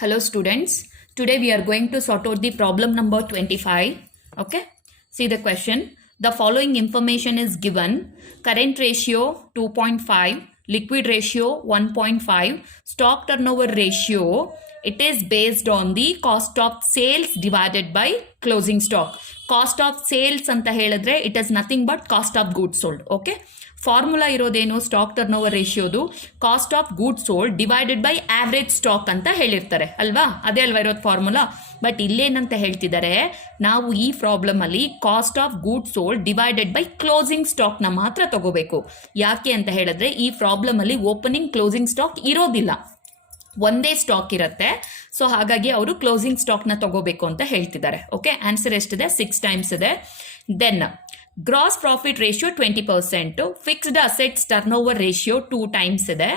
Hello students, today we are going to sort out the problem number 25. Okay, see the question. The following information is given: current ratio 2.5, liquid ratio 1.5, stock turnover ratio. It is based on the cost of sales divided by closing stock. Cost of sales anta ಹೇಳಿದ್ರೆ it is nothing but cost of goods sold. Okay, formula ಇರೋದೇನು stock turnover ರೇಷಿಯೋದು cost of goods sold divided by average stock ಅಂತ ಹೇಳಿರ್ತಾರೆ ಅಲ್ವಾ, ಅದೇ ಅಲ್ವಾ ಇರೋದು formula. But ಇಲ್ಲೇನಂತ ಹೇಳ್ತಿದ್ದಾರೆ, ನಾವು ಈ ಪ್ರಾಬ್ಲಮ್ ಅಲ್ಲಿ cost of goods sold divided by closing stock ನ ಮಾತ್ರ ತಗೋಬೇಕು. ಯಾಕೆ ಅಂತ ಹೇಳಿದ್ರೆ ಈ ಪ್ರಾಬ್ಲಮ್ ಅಲ್ಲಿ ಓಪನಿಂಗ್ ಕ್ಲೋಸಿಂಗ್ ಸ್ಟಾಕ್ ಇರೋದಿಲ್ಲ, ಒಂದೇ ಸ್ಟಾಕ್ ಇರುತ್ತೆ. ಸೊ ಹಾಗಾಗಿ ಅವರು ಕ್ಲೋಸಿಂಗ್ ಸ್ಟಾಕ್ ನ ತಗೋಬೇಕು ಅಂತ ಹೇಳ್ತಿದ್ದಾರೆ. ಓಕೆ, ಆನ್ಸರ್ ಎಷ್ಟಿದೆ? 6 ಟೈಮ್ಸ್ ಇದೆ. Then gross profit ratio 20%, fixed assets turnover ratio 2 times ಇದೆ.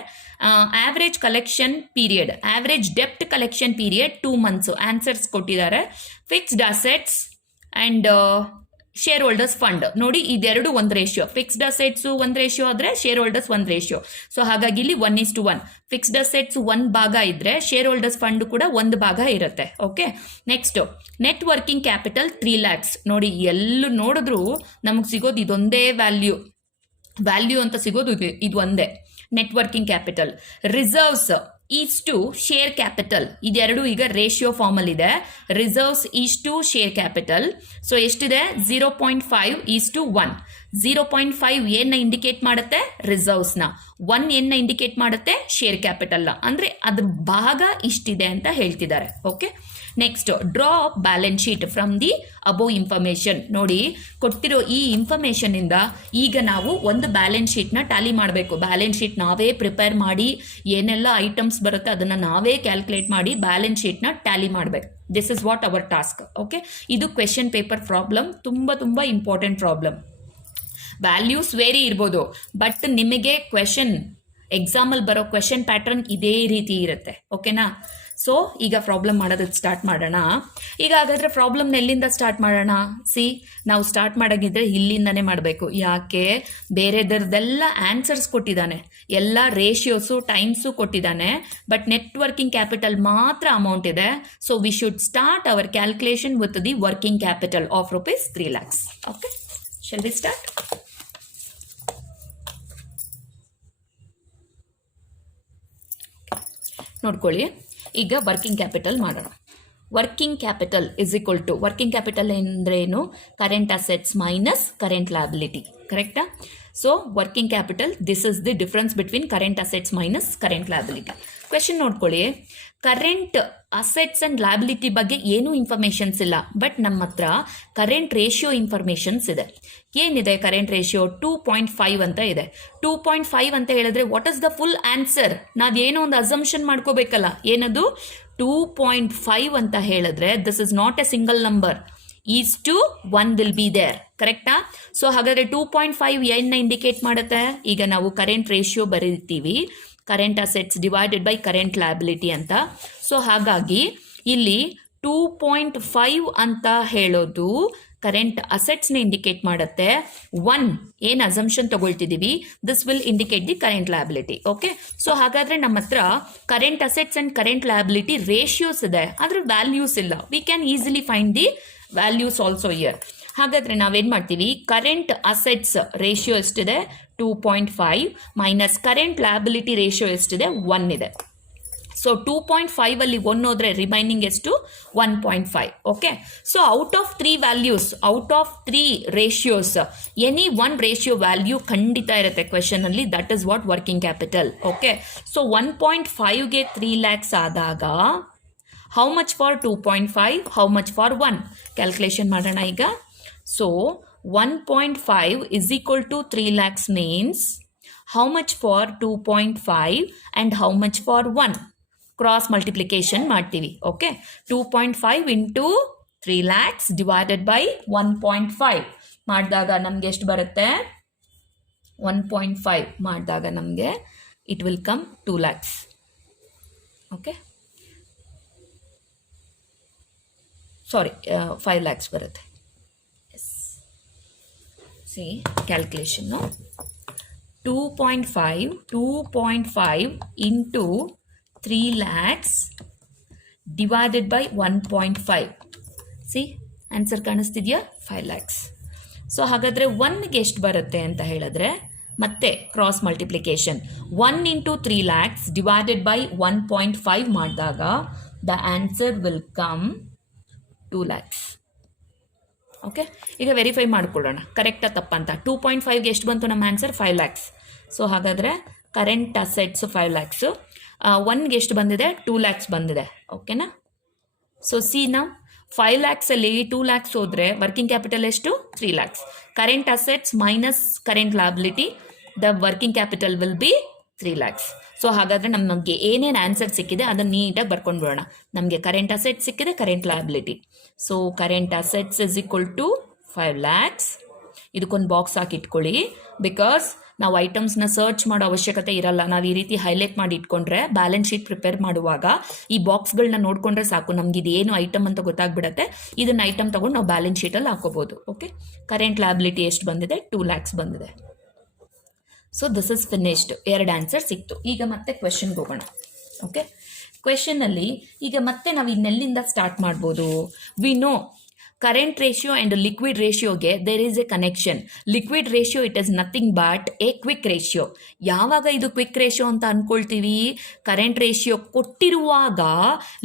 ಆವರೇಜ್ ಕಲೆಕ್ಷನ್ ಪೀರಿಯಡ್, ಆವರೇಜ್ ಡೆಪ್ಟ್ ಕಲೆಕ್ಷನ್ ಪೀರಿಯಡ್ 2 ಮಂತ್ಸ್. ಆನ್ಸರ್ಸ್ ಕೊಟ್ಟಿದ್ದಾರೆ. Fixed assets and share holders fund ನೋಡಿ, ಇದೆರಡು ಒಂದು ರೇಷಿಯೋ. ಫಿಕ್ಸ್ಡ್ ಅಸೆಟ್ಸ್ ಒಂದು ರೇಷಿಯೋ ಆದ್ರೆ ಶೇರ್ ಹೋಲ್ಡರ್ಸ್ ಒಂದು ರೇಷಿಯೋ. ಸೊ ಹಾಗಾಗಿ ಇಲ್ಲಿ 1:1. ಫಿಕ್ಸ್ಡ್ ಅಸೆಟ್ಸ್ 1 ಭಾಗ ಇದ್ರೆ ಶೇರ್ ಹೋಲ್ಡರ್ಸ್ ಫಂಡ್ ಕೂಡ 1 ಭಾಗ ಇರುತ್ತೆ. Okay, next net working capital 3 lakhs. ನೋಡಿ, ಎಲ್ಲೂ ನೋಡಿದ್ರು ನಮಗೆ ಸಿಗೋದು ಇದೊಂದೇ ವ್ಯಾಲ್ಯೂ ಅಂತ ಸಿಗೋದು ಇದು ಒಂದೇ, net working capital. Reserves is to share capital, ಇದೆರಡು ಈಗ ರೇಷಿಯೋ ಫಾರ್ಮಲ್ ಇದೆ. ರಿಸರ್ವ್ಸ್ ಈಸ್ ಟು ಶೇರ್ ಕ್ಯಾಪಿಟಲ್. ಸೊ ಎಷ್ಟಿದೆ? 0.5:1. 0.5 ಏನ್ನ ಇಂಡಿಕೇಟ್ ಮಾಡುತ್ತೆ? ರಿಸರ್ವ್ಸ್ನ. 1 ಏನ್ನ ಇಂಡಿಕೇಟ್ ಮಾಡುತ್ತೆ? ಶೇರ್ ಕ್ಯಾಪಿಟಲ್ನ. ಅಂದ್ರೆ ಅದ್ರ ಭಾಗ ಇಷ್ಟಿದೆ ಅಂತ ಹೇಳ್ತಿದ್ದಾರೆ. Okay, next draw balance sheet from the above information. ನೋಡಿ, ಕೊಟ್ಟಿರೋ ಈ ಇನ್ಫಾರ್ಮೇಶನ್ ಇಂದ ಈಗ ನಾವು ಒಂದು ಬ್ಯಾಲೆನ್ಸ್ ಶೀಟ್ ನ ಟ್ಯಾಲಿ ಮಾಡಬೇಕು. ಬ್ಯಾಲೆನ್ಸ್ ಶೀಟ್ ನಾವೇ ಪ್ರಿಪೇರ್ ಮಾಡಿ ಏನೆಲ್ಲ ಐಟಮ್ಸ್ ಬರುತ್ತೆ ಅದನ್ನ ನಾವೇ ಕ್ಯಾಲ್ಕುಲೇಟ್ ಮಾಡಿ ಬ್ಯಾಲೆನ್ಸ್ ಶೀಟ್ ನ ಟ್ಯಾಲಿ ಮಾಡಬೇಕು. This is what our task. Okay, ಇದು ಕ್ವೆಶನ್ ಪೇಪರ್ ಪ್ರಾಬ್ಲಮ್, ತುಂಬಾ ಇಂಪಾರ್ಟೆಂಟ್ ಪ್ರಾಬ್ಲಮ್. ವ್ಯಾಲ್ಯೂಸ್ ವೇರಿ ಇರ್ಬೋದು, ಬಟ್ ನಿಮಗೆ ಕ್ವೆಶನ್ ಎಕ್ಸಾಮಲ್ಲಿ ಬರೋ ಕ್ವೆಶನ್ ಪ್ಯಾಟರ್ನ್ ಇದೇ ರೀತಿ ಇರುತ್ತೆ. ಓಕೆನಾ? ಸೊ ಈಗ ಪ್ರಾಬ್ಲಮ್ ಮಾಡೋದಕ್ಕೆ ಸ್ಟಾರ್ಟ್ ಮಾಡೋಣ. ಈಗ ಹಾಗಾದ್ರೆ ಪ್ರಾಬ್ಲಮ್ನ ಎಲ್ಲಿಂದ ಸ್ಟಾರ್ಟ್ ಮಾಡೋಣ? ನಾವು ಸ್ಟಾರ್ಟ್ ಮಾಡೋಂಗಿದ್ರೆ ಇಲ್ಲಿಂದನೇ ಮಾಡಬೇಕು. ಯಾಕೆ? ಬೇರೆದರದೆಲ್ಲ ಆನ್ಸರ್ಸ್ ಕೊಟ್ಟಿದ್ದಾನೆ, ಎಲ್ಲ ರೇಷಿಯೋಸು ಟೈಮ್ಸು ಕೊಟ್ಟಿದ್ದಾನೆ, ಬಟ್ ನೆಟ್ ವರ್ಕಿಂಗ್ ಕ್ಯಾಪಿಟಲ್ ಮಾತ್ರ ಅಮೌಂಟ್ ಇದೆ. So we should start our calculation with the working capital of ₹3 lakhs. Okay, shall we start? ನೋಡ್ಕೊಳ್ಳಿ, ಈಗ ವರ್ಕಿಂಗ್ ಕ್ಯಾಪಿಟಲ್ ಮಾಡೋಣ. Working capital is equal to, working capital ಅಂದ್ರೇನು? Current assets minus current liability. ಕರೆಕ್ಟಾ? So working capital, this is the difference between current assets minus current liability. Question ನೋಡ್ಕೊಳ್ಳಿ, current assets and liability ಬಗ್ಗೆ ಏನೂ informations ಇಲ್ಲ, but ನಮ್ಮ ಹತ್ರ current ratio informations ಇದೆ. ಏನಿದೆ? ಕರೆಂಟ್ ರೇಷಿಯೋ 2.5 ಅಂತ ಇದೆ. 2.5 ಅಂತ ಹೇಳಿದ್ರೆ what is the full answer? ನಾವೇನೋ ಒಂದು ಅಸಂಪ್ಷನ್ ಮಾಡ್ಕೋಬೇಕಲ್ಲ. ಏನದು? 2.5 ಅಂತ ಹೇಳಿದ್ರೆ this is not a single number, is to 1 will be there. ಕರೆಕ್ಟಾ? ಸೊ ಹಾಗಾದ್ರೆ 2.5 ಏನ್ನ ಇಂಡಿಕೇಟ್ ಮಾಡುತ್ತೆ? ಈಗ ನಾವು ಕರೆಂಟ್ ರೇಷಿಯೋ ಬರೀತೀವಿ, current assets divided by current liability ಅಂತ. ಸೊ ಹಾಗಾಗಿ ಇಲ್ಲಿ 2.5 ಅಂತ ಹೇಳೋದು ಕರೆಂಟ್ ಅಸೆಟ್ಸ್ನ ಇಂಡಿಕೇಟ್ ಮಾಡುತ್ತೆ. 1 ಏನು ಅಸಂಪ್ಷನ್ ತಗೊಳ್ತಿದ್ದೀವಿ, this will indicate the current liability. Okay, so ಹಾಗಾದ್ರೆ ನಮ್ಮ ಹತ್ರ current assets and current liability ratios ಇದೆ, ಆದ್ರೆ ವ್ಯಾಲ್ಯೂಸ್ ಇಲ್ಲ. We can easily find the values also here. ಹಾಗಾದ್ರೆ ನಾವೇನ್ ಮಾಡ್ತೀವಿ? ಕರೆಂಟ್ ಅಸೆಟ್ಸ್ ರೇಷಿಯೋ ಎಷ್ಟಿದೆ? 2.5 ಮೈನಸ್ ಕರೆಂಟ್ ಲಯಬಿಲಿಟಿ ರೇಷಿಯೋ ಎಷ್ಟಿದೆ? 1 ಇದೆ. ಸೊ 2.5 ಅಲ್ಲಿ 1 ಹೋದ್ರೆ ರಿಮೈನಿಂಗ್ ಎಷ್ಟು? 1.5. Okay, so out of 3 values, out of 3 ratios, any 1 ratio value ಖಂಡಿತ ಇರುತ್ತೆ ಕ್ವೆಶನ್ ಅಲ್ಲಿ. That is what working capital. Okay, so 1.5ಗೆ 3 lakhs ಆದಾಗ how much for 2.5, how much for 1? Calculation ಮಾಡೋಣ ಈಗ. So 1.5 is equal to 3 lakhs means how much for 2.5 and how much for 1? Cross multiplication ಮಾಡ್ತೀವಿ. Okay, 2.5 into 3 lakhs divided by 1.5 ಮಾಡಿದಾಗ ನಮ್ಗೆ ಎಷ್ಟು ಬರುತ್ತೆ? 1.5 ಮಾಡಿದಾಗ ನಮಗೆ it will come 2 lakhs. Okay, sorry 5 lakhs ಬರುತ್ತೆ. ಸಿ ಕ್ಯಾಲ್ಕುಲೇಷನ್ನು 2.5 into 3 lakhs divided by 1.5. See answer ಕಾಣಿಸ್ತಿದೆಯಾ? 5 lakhs. ಸೊ ಹಾಗಾದರೆ 1ಗೆ ಎಷ್ಟು ಬರುತ್ತೆ ಅಂತ ಹೇಳಿದ್ರೆ ಮತ್ತೆ cross multiplication 1 into 3 lakhs divided by 1.5 ಮಾಡಿದಾಗ the answer will come 2 lakhs. Okay, ಈಗ ವೆರಿಫೈ ಮಾಡ್ಕೊಳ್ಳೋಣ ಕರೆಕ್ಟಾ ತಪ್ಪಂತ. 2.5ಗೆ ಎಷ್ಟು ಬಂತು ನಮ್ಮ ಆನ್ಸರ್? 5 lakhs. ಸೊ ಹಾಗಾದರೆ ಕರೆಂಟ್ ಅಸೆಟ್ಸ್ 5 lakhs, 1ಗೆ ಎಷ್ಟು ಬಂದಿದೆ? 2 lakhs ಬಂದಿದೆ. ಓಕೆನಾ? ಸೊ ಸಿ ನಾವು 5 lakhsಲ್ಲಿ 2 lakhs ಹೋದರೆ ವರ್ಕಿಂಗ್ ಕ್ಯಾಪಿಟಲ್ ಎಷ್ಟು? 3 lakhs. Current assets minus current liability, the working capital will be 3 lakhs. So ಹಾಗಾದರೆ ನಮಗೆ ಏನೇನು ಆನ್ಸರ್ ಸಿಕ್ಕಿದೆ ಅದನ್ನು ನೀಟಾಗಿ ಬರ್ಕೊಂಡು ಬಿಡೋಣ. ನಮಗೆ ಕರೆಂಟ್ ಅಸೆಟ್ಸ್ ಸಿಕ್ಕಿದೆ, current liability. So current assets is equal to 5 lakhs. ಇದಕ್ಕೊಂದು ಬಾಕ್ಸ್ ಹಾಕಿ ಇಟ್ಕೊಳ್ಳಿ, ಬಿಕಾಸ್ ನಾವು ಐಟಮ್ಸ್ನ ಸರ್ಚ್ ಮಾಡೋ ಅವಶ್ಯಕತೆ ಇರಲ್ಲ. ನಾವು ಈ ರೀತಿ ಹೈಲೈಟ್ ಮಾಡಿ ಇಟ್ಕೊಂಡ್ರೆ ಬ್ಯಾಲೆನ್ಸ್ ಶೀಟ್ ಪ್ರಿಪೇರ್ ಮಾಡುವಾಗ ಈ ಬಾಕ್ಸ್ಗಳನ್ನ ನೋಡಿಕೊಂಡ್ರೆ ಸಾಕು, ನಮ್ಗೆ ಇದು ಏನು ಐಟಮ್ ಅಂತ ಗೊತ್ತಾಗ್ಬಿಡುತ್ತೆ. ಇದನ್ನ ಐಟಮ್ ತಗೊಂಡು ನಾವು ಬ್ಯಾಲೆನ್ಸ್ ಶೀಟಲ್ಲಿ ಹಾಕೋಬಹುದು. ಓಕೆ, ಕರೆಂಟ್ ಲಯಬಿಲಿಟಿ ಎಷ್ಟು ಬಂದಿದೆ? 2 lakhs ಬಂದಿದೆ. So this is finished. 2 answer ಸಿಕ್ತು. ಈಗ ಮತ್ತೆ ಕ್ವೆಶನ್ಗೆ ಹೋಗೋಣ. ಓಕೆ, ಕ್ವೆಶನಲ್ಲಿ ಈಗ ಮತ್ತೆ ನಾವು ಇನ್ನೆಲ್ಲಿಂದ ಸ್ಟಾರ್ಟ್ ಮಾಡ್ಬೋದು? We know current ratio and liquid ರೇಷಿಯೋಗೆ there is a connection. Liquid ratio it is nothing but a quick ratio. ಯಾವಾಗ ಇದು ಕ್ವಿಕ್ ರೇಷಿಯೋ ಅಂತ ಅಂದ್ಕೊಳ್ತೀವಿ? ಕರೆಂಟ್ ರೇಷಿಯೋ ಕೊಟ್ಟಿರುವಾಗ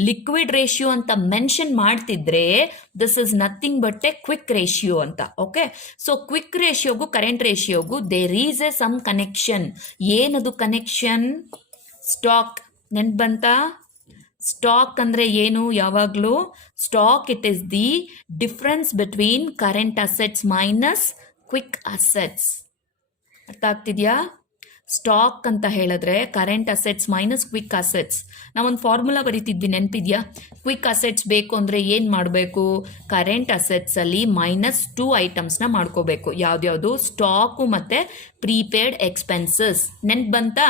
ಲಿಕ್ವಿಡ್ ರೇಷಿಯೋ ಅಂತ ಮೆನ್ಷನ್ ಮಾಡ್ತಿದ್ರೆ this is nothing but a quick ratio ಅಂತ. Okay, so quick ರೇಷಿಯೋಗೂ ಕರೆಂಟ್ ರೇಷಿಯೋಗೂ there is a some connection. ಏನದು ಕನೆಕ್ಷನ್? ಸ್ಟಾಕ್. ನೆನ್ಪು ಬಂತಾ? ಸ್ಟಾಕ್ ಅಂದರೆ ಏನು? ಯಾವಾಗಲೂ stock it is the difference between current assets minus quick assets. ಅರ್ಥ ಆಗ್ತಿದೆಯಾ? ಸ್ಟಾಕ್ ಅಂತ ಹೇಳಿದ್ರೆ current assets minus quick assets. ನಾವೊಂದು ಫಾರ್ಮುಲಾ ಬರೀತಿದ್ವಿ, ನೆನಪಿದೆಯಾ? ಕ್ವಿಕ್ ಅಸೆಟ್ಸ್ ಬೇಕು ಅಂದರೆ ಏನು ಮಾಡಬೇಕು? ಕರೆಂಟ್ ಅಸೆಟ್ಸಲ್ಲಿ -2 ಐಟಮ್ಸ್ನ ಮಾಡ್ಕೋಬೇಕು. ಯಾವ್ದ್ಯಾವುದು? ಸ್ಟಾಕು ಮತ್ತು ಪ್ರೀಪೇಯ್ಡ್ ಎಕ್ಸ್ಪೆನ್ಸಸ್. ನೆನ್ಪು ಬಂತಾ?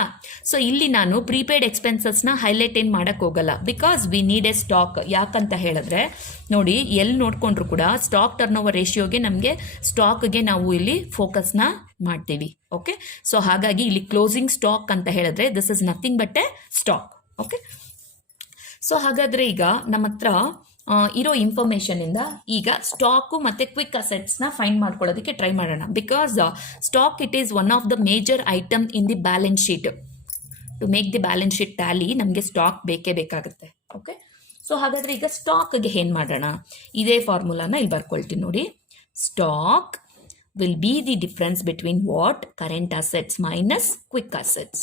ಸೊ ಇಲ್ಲಿ ನಾನು ಪ್ರೀಪೇಯ್ಡ್ ಎಕ್ಸ್ಪೆನ್ಸಸ್ನ ಹೈಲೈಟ್ ಏನು ಮಾಡೋಕ್ಕೆ ಹೋಗಲ್ಲ, because we need A stock. ಯಾಕಂತ ಹೇಳಿದ್ರೆ ನೋಡಿ, ಎಲ್ಲಿ ನೋಡಿಕೊಂಡ್ರು ಕೂಡ ಸ್ಟಾಕ್ ಟರ್ನ್ ಓವರ್ ರೇಷಿಯೋಗೆ ನಮಗೆ ಸ್ಟಾಕ್ಗೆ ನಾವು ಇಲ್ಲಿ ಫೋಕಸ್ನ ಮಾಡ್ತೀವಿ. ಓಕೆ, ಸೊ ಹಾಗಾಗಿ ಇಲ್ಲಿ ಕ್ಲೋಸಿಂಗ್ ಸ್ಟಾಕ್ ಅಂತ ಹೇಳಿದ್ರೆ this is nothing but a stock. Okay, so ಹಾಗಾದರೆ ಈಗ ನಮ್ಮ ಹತ್ರ ಇರೋ ಇನ್ಫಾರ್ಮೇಷನಿಂದ ಈಗ ಸ್ಟಾಕು ಮತ್ತು ಕ್ವಿಕ್ ಅಸೆಟ್ಸ್ನ ಫೈಂಡ್ ಮಾಡ್ಕೊಳ್ಳೋದಕ್ಕೆ ಟ್ರೈ ಮಾಡೋಣ. Because stock it is one of the major item in the balance sheet. To make the balance sheet tally ನಮಗೆ ಸ್ಟಾಕ್ ಬೇಕೇ ಬೇಕಾಗುತ್ತೆ. ಓಕೆ, ಸೊ ಹಾಗಾದರೆ ಈಗ ಸ್ಟಾಕ್ಗೆ ಏನು ಮಾಡೋಣ? ಇದೇ ಫಾರ್ಮುಲಾನ ಇಲ್ಲಿ ಬರ್ಕೊಳ್ತೀನಿ ನೋಡಿ. Stock will be the difference between what? Current assets minus quick assets.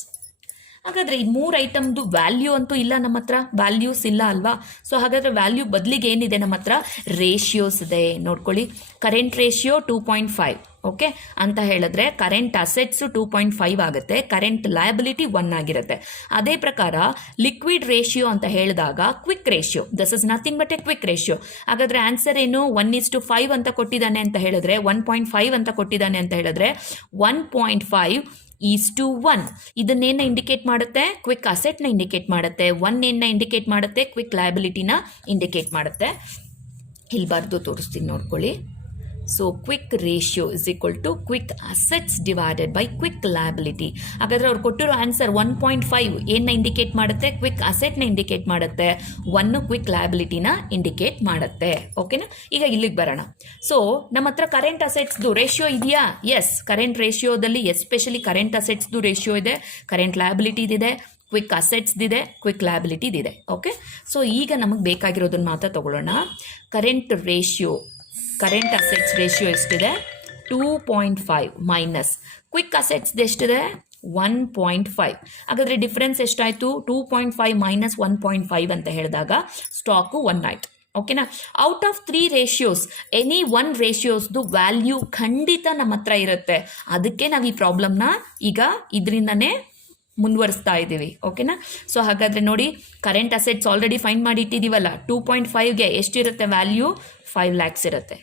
ಹಾಗಾದರೆ ಈ 3 ಐಟಮ್ದು ವ್ಯಾಲ್ಯೂ ಅಂತೂ ಇಲ್ಲ ನಮ್ಮ ಹತ್ರ, ವ್ಯಾಲ್ಯೂಸ್ ಇಲ್ಲ ಅಲ್ವಾ? ಸೊ ಹಾಗಾದರೆ ವ್ಯಾಲ್ಯೂ ಬದಲಿಗೆ ಏನಿದೆ ನಮ್ಮ ಹತ್ರ? ರೇಷಿಯೋಸ್ ಇದೆ. ನೋಡ್ಕೊಳ್ಳಿ, ಕರೆಂಟ್ ರೇಷಿಯೋ 2.5. ಓಕೆ ಅಂತ ಹೇಳಿದ್ರೆ ಕರೆಂಟ್ ಅಸೆಟ್ಸು 2.5 ಆಗುತ್ತೆ, ಕರೆಂಟ್ ಲಯಬಿಲಿಟಿ 1 ಆಗಿರುತ್ತೆ. ಅದೇ ಪ್ರಕಾರ ಲಿಕ್ವಿಡ್ ರೇಷಿಯೋ ಅಂತ ಹೇಳಿದಾಗ quick ratio, this is nothing but a quick ratio. ಹಾಗಾದರೆ ಆನ್ಸರ್ ಏನು? 1:5 ಅಂತ ಕೊಟ್ಟಿದ್ದಾನೆ ಅಂತ ಹೇಳಿದ್ರೆ 1.5 ಅಂತ ಕೊಟ್ಟಿದ್ದಾನೆ ಅಂತ ಹೇಳಿದ್ರೆ 1.5:1. ಇದನ್ನೇನ ಇಂಡಿಕೇಟ್ ಮಾಡುತ್ತೆ? ಕ್ವಿಕ್ ಅಸೆಟ್ನ ಇಂಡಿಕೇಟ್ ಮಾಡುತ್ತೆ. 1 ಏನ ಇಂಡಿಕೇಟ್ ಮಾಡುತ್ತೆ? ಕ್ವಿಕ್ ಲಯಬಿಲಿಟಿನ ಇಂಡಿಕೇಟ್ ಮಾಡುತ್ತೆ. ಇಲ್ಲಿ ಬರೆದು ತೋರಿಸ್ತೀನಿ ನೋಡ್ಕೊಳ್ಳಿ. So quick ratio is equal to quick assets divided by quick liability. ಹಾಗಾದರೆ ಅವ್ರು ಕೊಟ್ಟಿರೋ ಆನ್ಸರ್ 1.5 ಏನ ಇಂಡಿಕೇಟ್ ಮಾಡುತ್ತೆ? ಕ್ವಿಕ್ ಅಸೆಟ್ನ ಇಂಡಿಕೇಟ್ ಮಾಡುತ್ತೆ. 1 ಕ್ವಿಕ್ ಲಯಬಿಲಿಟಿನ ಇಂಡಿಕೇಟ್ ಮಾಡುತ್ತೆ. ಓಕೆನಾ? ಈಗ ಇಲ್ಲಿಗೆ ಬರೋಣ. ಸೊ ನಮ್ಮ ಹತ್ರ ಕರೆಂಟ್ ಅಸೆಟ್ಸ್ದು ರೇಷಿಯೋ ಇದೆಯಾ? ಎಸ್, ಕರೆಂಟ್ ರೇಷಿಯೋದಲ್ಲಿ ಎಸ್ಪೆಷಲಿ ಕರೆಂಟ್ ಅಸೆಟ್ಸ್ದು ರೇಷಿಯೋ ಇದೆ, ಕರೆಂಟ್ ಲಯಬಿಲಿಟಿದಿದೆ, ಕ್ವಿಕ್ ಅಸೆಟ್ಸ್ದಿದೆ, ಕ್ವಿಕ್ ಲಯಬಿಲಿಟಿದಿದೆ. ಓಕೆ, ಸೊ ಈಗ ನಮಗೆ ಬೇಕಾಗಿರೋದನ್ನ ಮಾತ್ರ ತಗೊಳ್ಳೋಣ. Current ratio, current assets ratio ಎಷ್ಟಿದೆ? 2.5 ಮೈನಸ್ ಕ್ವಿಕ್ ಅಸೆಟ್ಸ್ ಎಷ್ಟಿದೆ? 1.5. ಹಾಗಾದರೆ ಡಿಫ್ರೆನ್ಸ್ ಎಷ್ಟಾಯಿತು? 2.5 ಮೈನಸ್ 1.5 ಅಂತ ಹೇಳಿದಾಗ ಸ್ಟಾಕು 1 ಆಯಿತು. ಓಕೆನಾ? ಔಟ್ ಆಫ್ 3 ರೇಷಿಯೋಸ್ ಎನಿ 1 ರೇಷಿಯೋಸ್ದು ವ್ಯಾಲ್ಯೂ ಖಂಡಿತ ನಮ್ಮ ಹತ್ರ ಇರುತ್ತೆ. ಅದಕ್ಕೆ ನಾವು ಈ ಪ್ರಾಬ್ಲಮ್ನ ಈಗ ಇದರಿಂದನೇ ಮುಂದುವರಿಸ್ತಾ ಇದ್ದೀವಿ. ಓಕೆನಾ? ಸೊ ಹಾಗಾದರೆ ನೋಡಿ, ಕರೆಂಟ್ ಅಸೆಟ್ಸ್ ಆಲ್ರೆಡಿ ಫೈಂಡ್ ಮಾಡಿ ಇಟ್ಟಿದ್ದೀವಲ್ಲ. 2.5ಗೆ ಎಷ್ಟಿರುತ್ತೆ ವ್ಯಾಲ್ಯೂ? 5 lakhs ಇರುತ್ತೆ.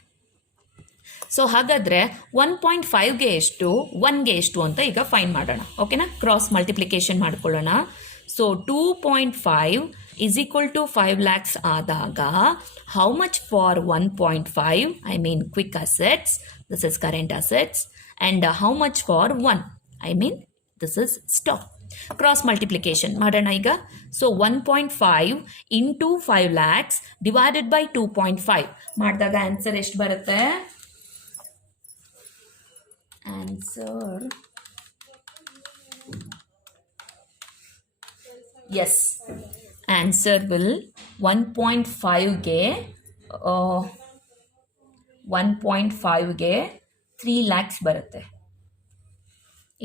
ಸೊ ಹಾಗಾದರೆ 1.5ಗೆ ಎಷ್ಟು, 1ಗೆ ಎಷ್ಟು ಅಂತ ಈಗ ಫೈಂಡ್ ಮಾಡೋಣ. ಓಕೆನಾ? ಕ್ರಾಸ್ ಮಲ್ಟಿಪ್ಲಿಕೇಶನ್ ಮಾಡ್ಕೊಳ್ಳೋಣ. So 2.5 is equal to 5 lakhs ಆದಾಗ how much for 1.5? I mean quick assets, this is current assets, and how much for 1? I mean this is stock. Cross multiplication ಮಾಡೋಣ ಈಗ. So 1.5 into 5 lakhs divided by 2.5 ಮಾಡಿದಾಗ answer ಎಷ್ಟು ಬರುತ್ತೆ? Answer yes, answer will 1.5ಗೆ 3 lakhs ಬರುತ್ತೆ.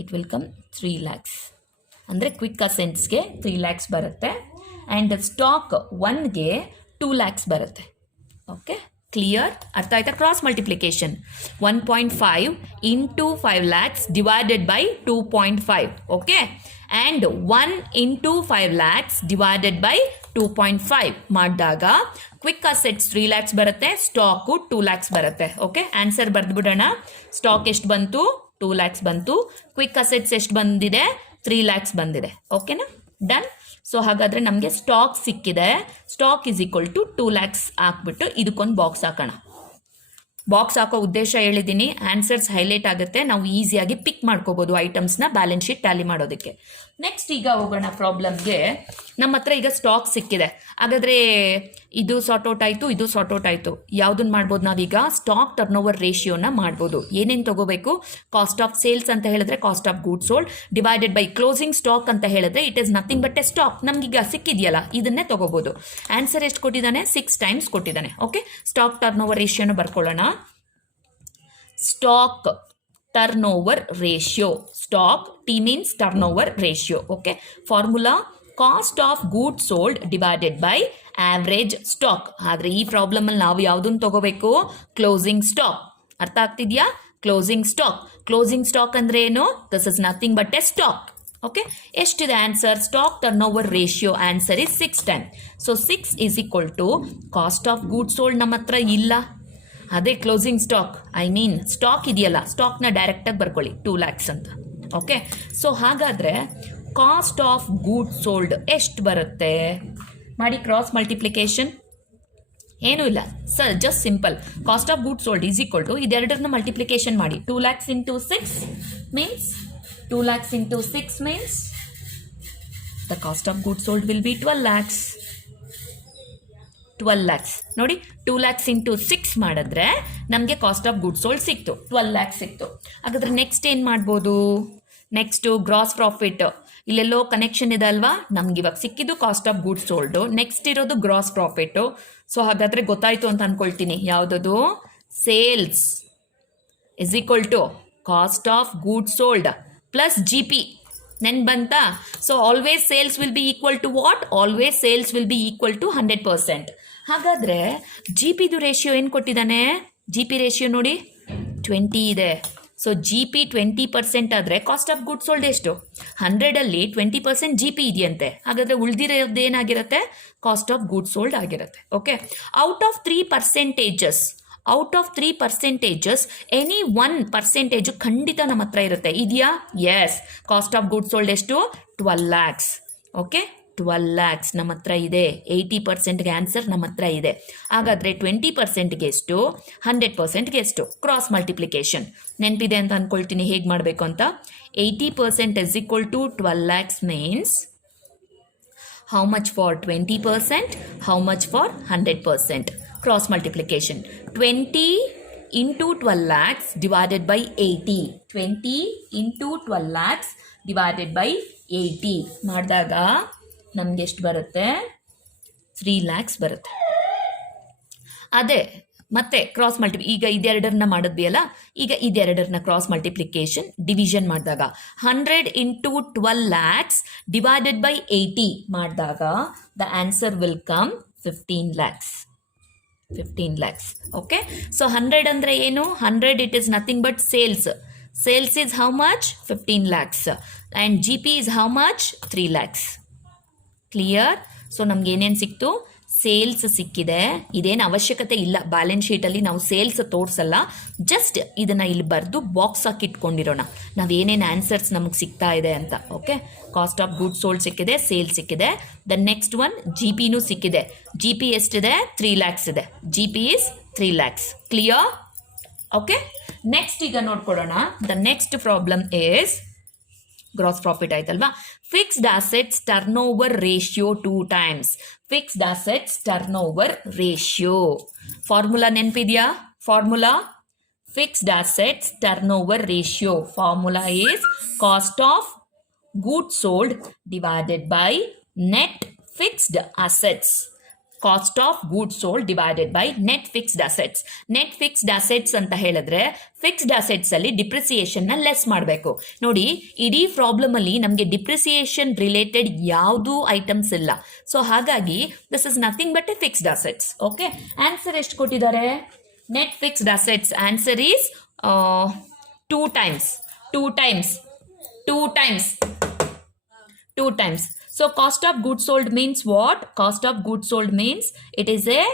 It will come 3 lakhs ಅಂದರೆ quick ಅಸೆಂಟ್ಸ್ಗೆ 3 lakhs ಬರುತ್ತೆ. ಆ್ಯಂಡ್ ಸ್ಟಾಕ್ 1ಗೆ 2 lakhs ಬರುತ್ತೆ. Okay, clear? ಅರ್ಥ ಆಯ್ತಾ? Cross multiplication 1.5 into 5 lakhs divided by 2.5. Okay, and 1 into 5 lakhs divided by 2.5 ಮಾಡಿದಾಗ ಕ್ವಿಕ್ ಅಸೆಟ್ಸ್ 3 lakhs ಬರುತ್ತೆ, ಸ್ಟಾಕು 2 lakhs ಬರುತ್ತೆ. ಓಕೆ, ಆನ್ಸರ್ ಬರೆದ್ಬಿಡೋಣ. ಸ್ಟಾಕ್ ಎಷ್ಟು ಬಂತು? 2 lakhs ಬಂತು. ಕ್ವಿಕ್ ಅಸೆಟ್ಸ್ ಎಷ್ಟು ಬಂದಿದೆ? 3 lakhs ಬಂದಿದೆ. ಓಕೆನಾ? ಡನ್. ಸೊ ಹಾಗಾದರೆ ನಮಗೆ ಸ್ಟಾಕ್ ಸಿಕ್ಕಿದೆ. Stock is equal to 2 lakhs ಹಾಕ್ಬಿಟ್ಟು ಇದಕ್ಕೊಂದು ಬಾಕ್ಸ್ ಹಾಕೋಣ. ಬಾಕ್ಸ್ ಹಾಕೋ ಉದ್ದೇಶ ಹೇಳಿದ್ದೀನಿ, ಆನ್ಸರ್ಸ್ ಹೈಲೈಟ್ ಆಗುತ್ತೆ, ನಾವು ಈಸಿಯಾಗಿ ಪಿಕ್ ಮಾಡ್ಕೋಬೋದು ಐಟಮ್ಸ್ನ ಬ್ಯಾಲೆನ್ಸ್ ಶೀಟ್ ಟ್ಯಾಲಿ ಮಾಡೋದಕ್ಕೆ. ನೆಕ್ಸ್ಟ್ ಈಗ ಹೋಗೋಣ ಪ್ರಾಬ್ಲಮ್ಗೆ. ನಮ್ಮ ಹತ್ರ ಈಗ ಸ್ಟಾಕ್ ಸಿಕ್ಕಿದೆ. ಹಾಗಾದರೆ ಇದು ಸಾರ್ಟ್ ಔಟ್ ಆಯಿತು, ಇದು ಸಾರ್ಟ್ ಔಟ್ ಆಯಿತು. ಯಾವುದನ್ನು ಮಾಡ್ಬೋದು ನಾವೀಗ? ಸ್ಟಾಕ್ ಟರ್ನ್ ಓವರ್ ರೇಷಿಯೋನ ಮಾಡ್ಬೋದು. ಏನೇನು ತಗೋಬೇಕು? ಕಾಸ್ಟ್ ಆಫ್ ಸೇಲ್ಸ್ ಅಂತ ಹೇಳಿದ್ರೆ cost of goods sold divided by closing stock ಅಂತ ಹೇಳಿದ್ರೆ it is nothing but a stock. ನಮಗೀಗ ಸಿಕ್ಕಿದೆಯಲ್ಲ, ಇದನ್ನೇ ತಗೋಬೋದು. ಆನ್ಸರ್ ಎಷ್ಟು ಕೊಟ್ಟಿದ್ದಾನೆ? 6 times ಕೊಟ್ಟಿದ್ದಾನೆ. ಓಕೆ, ಸ್ಟಾಕ್ ಟರ್ನ್ ಓವರ್ ರೇಷಿಯೋನ ಬರ್ಕೊಳ್ಳೋಣ. Stock turnover ratio. Stock T means turnover ratio. Okay, formula cost of goods sold divided by average stock. ಆದರೆ ಈ ಪ್ರಾಬ್ಲಮ್ ಅಲ್ಲಿ ನಾವು ಯಾವುದನ್ನು ತಗೋಬೇಕು? Closing stock. ಅರ್ಥ ಆಗ್ತಿದೆಯಾ? Closing stock. ಕ್ಲೋಸಿಂಗ್ ಸ್ಟಾಕ್ ಅಂದ್ರೆ ಏನು? This is nothing but a stock. Okay, ಎಷ್ಟಿದೆ answer? Stock turnover ratio answer is 6 times. So 6 is equal to cost of goods sold ನಮ್ಮ ಹತ್ರ ಇಲ್ಲ, ಅದೇ closing stock. I mean stock ಇದೆಯಲ್ಲ, ಸ್ಟಾಕ್ನ ಡೈರೆಕ್ಟಾಗಿ ಬರ್ಕೊಳ್ಳಿ 2 lakhs ಅಂತ. ಓಕೆ, ಸೊ ಹಾಗಾದರೆ ಕಾಸ್ಟ್ ಆಫ್ ಗೂಡ್ಸ್ ಸೋಲ್ಡ್ ಎಷ್ಟು ಬರುತ್ತೆ? ಮಾಡಿ ಕ್ರಾಸ್ ಮಲ್ಟಿಪ್ಲಿಕೇಶನ್. ಏನೂ ಇಲ್ಲ sir, just simple. Cost of goods sold is equal to ಇದೆರಡರನ್ನ ಮಲ್ಟಿಪ್ಲಿಕೇಶನ್ ಮಾಡಿ. 2 lakhs into 6 means 2 lakhs into 6 means the cost of goods sold will be 12 lakhs. 12 lakhs ನೋಡಿ, 2 lakhs into 6 ಮಾಡಿದ್ರೆ ನಮಗೆ ಕಾಸ್ಟ್ ಆಫ್ ಗುಡ್ಸ್ ಸೋಲ್ಡ್ ಸಿಕ್ತು, 12 lakhs ಸಿಕ್ತು. ಹಾಗಾದ್ರೆ next ಏನು ಮಾಡ್ಬೋದು? Next gross profit. ಇಲ್ಲೆಲ್ಲೋ ಕನೆಕ್ಷನ್ ಇದೆ ಅಲ್ವಾ? ನಮ್ಗೆ ಇವಾಗ ಸಿಕ್ಕಿದ್ದು cost of goods sold, next ಇರೋದು ಗ್ರಾಸ್ ಪ್ರಾಫಿಟ್ಟು. ಸೊ ಹಾಗಾದರೆ ಗೊತ್ತಾಯಿತು ಅಂತ ಅಂದ್ಕೊಳ್ತೀನಿ. ಯಾವುದದು? Sales is equal to cost of goods sold plus GP. ನೆನ್ ಬಂತಾ? So always sales will be equal to what? Always sales will be equal to 100%. ಹಾಗಾದರೆ GPದು ratio ಏನು ಕೊಟ್ಟಿದ್ದಾನೆ? GP ರೇಷಿಯೋ ನೋಡಿ 20 ಇದೆ. ಸೊ GP 20% ಆದರೆ ಕಾಸ್ಟ್ ಆಫ್ ಗುಡ್ಸ್ ಸೋಲ್ಡ್ ಎಷ್ಟು? 100ಅಲ್ಲಿ 20% GP ಇದೆಯಂತೆ. ಹಾಗಾದರೆ ಉಳಿದಿರೋದು ಏನಾಗಿರುತ್ತೆ? ಕಾಸ್ಟ್ ಆಫ್ ಗುಡ್ಸ್ ಸೋಲ್ಡ್ ಆಗಿರುತ್ತೆ. Okay, out of 3 percentages any 1% ಖಂಡಿತ ನಮ್ಮ ಹತ್ರ ಇರುತ್ತೆ. ಇದೆಯಾ? Yes. Cost of goods sold ಎಷ್ಟು? 12 lakhs. ಓಕೆ, 12 lakhs ನಮ್ಮ ಹತ್ರ ಇದೆ. 80%ಗೆ ಆನ್ಸರ್ ನಮ್ಮ ಹತ್ರ ಇದೆ. ಹಾಗಾದರೆ 20%ಗೆ ಎಷ್ಟು? 100%ಗೆ ಎಷ್ಟು? ಕ್ರಾಸ್ ಮಲ್ಟಿಪ್ಲಿಕೇಶನ್ ನೆನಪಿದೆ ಅಂತ ಅಂದ್ಕೊಳ್ತೀನಿ ಹೇಗೆ ಮಾಡಬೇಕು ಅಂತ. 80% is equal to 12 lakhs means how much for 20%, how much for 100%. Cross multiplication. 20 into 12 lakhs divided by 80. 20 into 12 lakhs divided by 80 ಮಾಡಿದಾಗ ನಮ್ಗೆ ಎಷ್ಟು ಬರುತ್ತೆ? 3 lakhs ಬರುತ್ತೆ. ಅದೇ ಮತ್ತೆ ಕ್ರಾಸ್ ಈಗ ಇದೆರಡರನ್ನ ಮಾಡಿದ್ವಿ ಅಲ್ಲ, ಈಗ ಇದೆರಡರನ್ನ ಕ್ರಾಸ್ ಮಲ್ಟಿಪ್ಲಿಕೇಶನ್ ಡಿವಿಷನ್ ಮಾಡಿದಾಗ 100 into 12 lakhs divided by 80 ಮಾಡಿದಾಗ the answer will come 15 lakhs. 15 lakhs. Okay, so 100 ಅಂದರೆ ಏನು? 100 it is nothing but sales. Sales is how much? 15 lakhs. And GP is how much? 3 lakhs. Clear? So ನಮ್ಗೆ ಏನೇನು ಸಿಕ್ತು? Sales ಸಿಕ್ಕಿದೆ. ಇದೇನು ಅವಶ್ಯಕತೆ ಇಲ್ಲ, ಬ್ಯಾಲೆನ್ಸ್ ಶೀಟಲ್ಲಿ ನಾವು ಸೇಲ್ಸ್ ತೋರಿಸಲ್ಲ, ಜಸ್ಟ್ ಇದನ್ನು ಇಲ್ಲಿ ಬರೆದು ಬಾಕ್ಸ್ ಹಾಕಿ ಇಟ್ಕೊಂಡಿರೋಣ ನಾವು ಏನೇನು ಆನ್ಸರ್ಸ್ ನಮಗೆ ಸಿಗ್ತಾ ಇದೆ ಅಂತ. Okay, cost of goods sold ಸಿಕ್ಕಿದೆ, ಸೇಲ್ಸ್ ಸಿಕ್ಕಿದೆ. ದ ನೆಕ್ಸ್ಟ್ ಒನ್ GPನೂ ಸಿಕ್ಕಿದೆ. GP ಎಷ್ಟಿದೆ? 3 lakhs ಇದೆ. GP is 3 lakhs. Clear? Okay, next ಈಗ ನೋಡ್ಕೊಳ್ಳೋಣ. The next problem is gross profit ಆಯ್ತಲ್ವಾ. Fixed assets turnover ratio 2 times. Fixed assets turnover ratio formula ನೆನಪಿದೆಯಾ? Formula fixed assets turnover ratio. Formula is cost of goods sold divided by net fixed assets. Cost of goods sold divided by net fixed assets. Net fixed assets ಅಂತ ಹೇಳಿದ್ರೆ fixed assets ಅಲ್ಲಿ depreciation ನ less ಮಾಡಬೇಕು. ನೋಡಿ, ಇಡೀ problem ಅಲ್ಲಿ ನಮಗೆ depreciation related ಯಾವುದು ಐಟಮ್ಸ್ ಇಲ್ಲ. ಸೊ ಹಾಗಾಗಿ this is nothing but A fixed assets. Okay, answer ಎಷ್ಟು ಕೊಟ್ಟಿದ್ದಾರೆ? Net fixed assets answer is 2 times. 2 times. 2 times. 2 times. So cost of goods sold means what? Cost of goods sold means it is a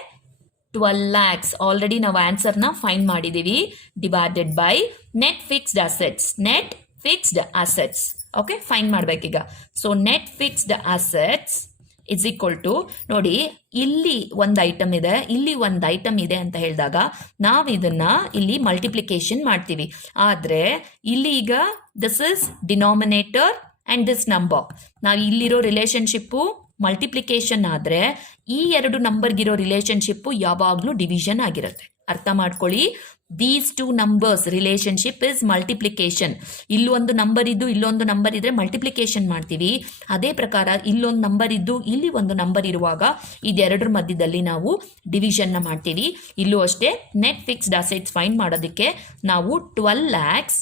12 lakhs. Already ನಾವು answer ನ find ಮಾಡಿದೀವಿ. Divided by net fixed assets. Net fixed assets. Okay, find ಮಾಡ್ಬೇಕೀಗ. So net fixed assets is equal to, ನೋಡಿ ಇಲ್ಲಿ ಒಂದು item ಇದೆ, ಇಲ್ಲಿ ಒಂದು item ಇದೆ ಅಂತ ಹೇಳಿದಾಗ ನಾವು ಇದನ್ನ ಇಲ್ಲಿ ಮಲ್ಟಿಪ್ಲಿಕೇಶನ್ ಮಾಡ್ತೀವಿ. ಆದರೆ ಇಲ್ಲಿ ಈಗ this is denominator and this number. ನಾವು ಇಲ್ಲಿರೋ ರಿಲೇಷನ್ಶಿಪ್ಪು ಮಲ್ಟಿಪ್ಲಿಕೇಶನ್ ಆದರೆ ಈ ಎರಡು ನಂಬರ್ಗಿರೋ ರಿಲೇಷನ್ಶಿಪ್ಪು ಯಾವಾಗಲೂ ಡಿವಿಷನ್ ಆಗಿರುತ್ತೆ. ಅರ್ಥ ಮಾಡ್ಕೊಳ್ಳಿ. These two numbers relationship is multiplication. ಇಲ್ಲೊಂದು ನಂಬರ್ ಇದ್ದು ಇಲ್ಲೊಂದು ನಂಬರ್ ಇದ್ರೆ ಮಲ್ಟಿಪ್ಲಿಕೇಶನ್ ಮಾಡ್ತೀವಿ. ಅದೇ ಪ್ರಕಾರ ಇಲ್ಲೊಂದು ನಂಬರ್ ಇದ್ದು ಇಲ್ಲಿ ಒಂದು ನಂಬರ್ ಇರುವಾಗ ಇದೆರಡರ ಮಧ್ಯದಲ್ಲಿ ನಾವು ಡಿವಿಷನ್ನ ಮಾಡ್ತೀವಿ. ಇಲ್ಲೂ ಅಷ್ಟೇ ನೆಟ್ ಫಿಕ್ಸ್ಡ್ ಅಸೆಟ್ಸ್ ಫೈಂಡ್ ಮಾಡೋದಕ್ಕೆ ನಾವು 12 lakhs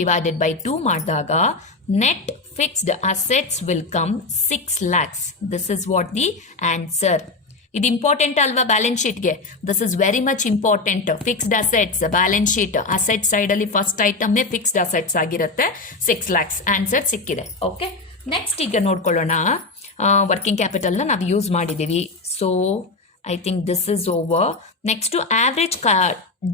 divided by 2 ಮಾಡಿದಾಗ net fixed assets will come 6 lakhs. This is what the answer. ಇದು ಇಂಪಾರ್ಟೆಂಟ್ ಅಲ್ವಾ ಬ್ಯಾಲೆನ್ಸ್ ಶೀಟ್ಗೆ? This is very much important. Fixed assets balance sheet asset side ಅಲ್ಲಿ first item fixed assets ಆಗಿರುತ್ತೆ. 6 lakhs answer ಸಿಕ್ಕಿದೆ. Okay, next ಈಗ ನೋಡ್ಕೊಳ್ಳೋಣ. Working ಕ್ಯಾಪಿಟಲ್ನ ನಾವು ಯೂಸ್ ಮಾಡಿದ್ದೀವಿ. So I think this is over. Next average